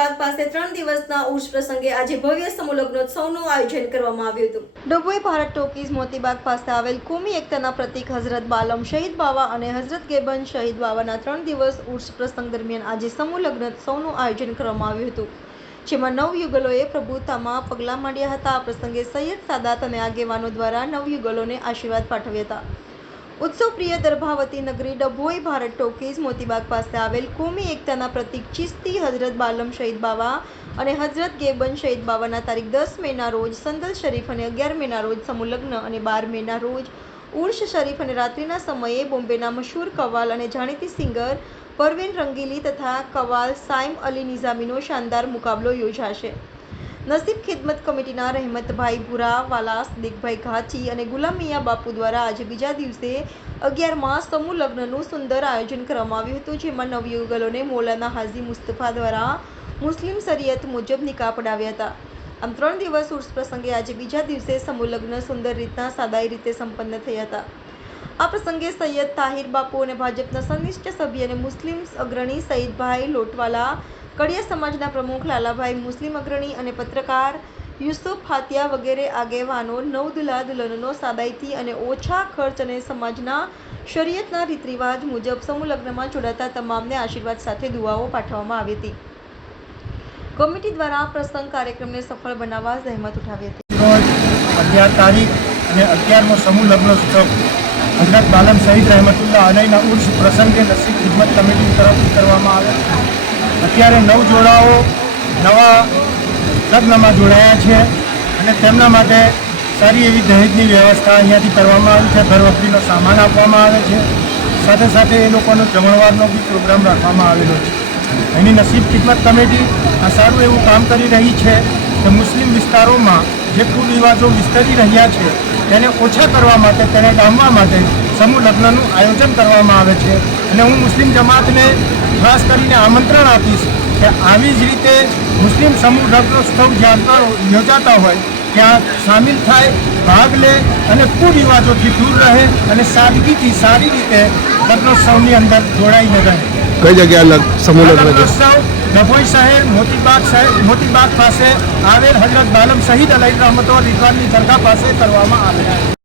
મોતીબાગ પાસે 3 દિવસના ઉર્સ પ્રસંગે આજે ભવ્ય સમૂહ લગ્નોત્સવનું આયોજન કરવામાં આવ્યું હતું। ડભોઈ ભારત ટોકીઝ મોતીબાગ પાસે આવેલ કોમી એકતાના પ્રતીક હઝરત બાલમ શહીદ બાવા અને હઝરત ગેબન શહીદ બાવાના 3 દિવસ ઉર્સ પ્રસંગ દરમિયાન આજે સમૂહ લગ્નોત્સવનું આયોજન કરવામાં આવ્યું હતું, જેમાં નવયુગલોએ પ્રભુતામાં પગલાં માંડ્યા હતા। આ પ્રસંગે સૈયદ સાદાત અને આગેવાનો દ્વારા નવયુગલોને આશીર્વાદ પાઠવ્યા હતા। उत्सव प्रिय दर्भावती नगरी डभोई भारत टोकीज मोतीबाग पास आवेल कोमी एकताना प्रतीक चिश्ती हजरत बालम शहीद बावा और हजरत गेबन शहीद बावाना तारीख 10 मेना रोज संदल शरीफ और 11 मेना रोज समूह लग्न और 12 मेना रोज उर्स शरीफ और रात्रिना समये बोम्बेना मशहूर कवाल और जाણીતી सिंगर परवीन रंगीली तथा कवाल साइम अली निजामीनो शानदार मुकाबलो योजाशे। नसीब खिदमत कमिटीना रहमतभाई भूरा वाला, सिद्दीकभाई घाची और गुलाम मियाँ बापू द्वारा आज बीजा दिवसे 11मा समूह लग्नનું सुंदर आयोजन કરવામાં આવ્યું હતું, જેમાં નવયુગલોને મૌલાના હાજી મુસ્તફા દ્વારા મુસ્લિમ શરિયત મુજબ નિકાહ પડાવ્યા હતા। આમ 3 દિવસ ઉર્સ પ્રસંગે આજે બીજા દિવસે સમૂહ લગ્ન સુંદર રીતના સાદાઈ રીતે સંપન્ન થયા હતા। આ પ્રસંગે સૈયદ તાહિર બાપુ અને ભાજપના સંનિષ્ઠ સભ્ય અને મુસ્લિમ અગ્રણી સઈદભાઈ લોટવાલા, કડિયા સમાજના પ્રમુખ લાલાભાઈ, મુસ્લિમ અગ્રણી અને પત્રકાર યુસુફ હાતિયા વગેરે આગેવાનો નવદુલ્હા દુલ્હનનો સાદાઈથી અને ઓછા ખર્ચ અને સમાજના શરિયતના રીત રિવાજ મુજબ સમૂહ લગ્નમાં જોડાતા તમામને આશીર્વાદ સાથે દુઆઓ પાઠવવામાં આવી હતી। કમિટી દ્વારા આ પ્રસંગ કાર્યક્રમને સફળ બનાવવા જહેમત ઉઠાવી હતી। રોજ 11 તારીખ અને 11મો સમૂહ લગ્નોત્સવ હઝરત બાલમ શહીદ રહેમતુલ્લાહ અલૈના ઉર્સ પ્રસંગે નસીબ ખિદમત કમિટી તરફથી કરવામાં આવે છે। અત્યારે 9 જોડાઓ નવા લગ્નમાં જોડાયા છે અને તેમના માટે સારી એવી દહેજની વ્યવસ્થા અહીંયાથી કરવામાં આવી છે। ઘરવખરીનો સામાન આપવામાં આવે છે, સાથે સાથે એ લોકોનો જમણવારનો બી પ્રોગ્રામ રાખવામાં આવેલો છે। એની નસીબ ખિદમત કમિટી આ સારું એવું કામ કરી રહી છે કે મુસ્લિમ વિસ્તારોમાં જે કુરિવાજો વિસ્તરી રહ્યા છે તેને ઓછા કરવા માટે, તેને ડામવા માટે સમૂહ લગ્નનું આયોજન કરવામાં આવે છે। અને હું મુસ્લિમ જમાતને ખાસ કરીને આમંત્રણ આપીશ કે આવી જ રીતે મુસ્લિમ સમૂહ લગ્નોત્સવ જ્યાં પણ યોજાતા હોય ત્યાં સામેલ થાય, ભાગ લે અને કુરિવાજોથી દૂર રહે અને સાદગીથી સારી રીતે લગ્નોત્સવની અંદર જોડાઈને રહે। કઈ જગ્યાએ સમૂહ લગ્ન લગ્નોત્સવ ડભોઈ શહેર મોતીબાગ પાસે આવેલ હઝરત બાલમ શહીદ અલૈ રહમતો રિઝવાનની દરગાહ પાસે કરવામાં આવે છે।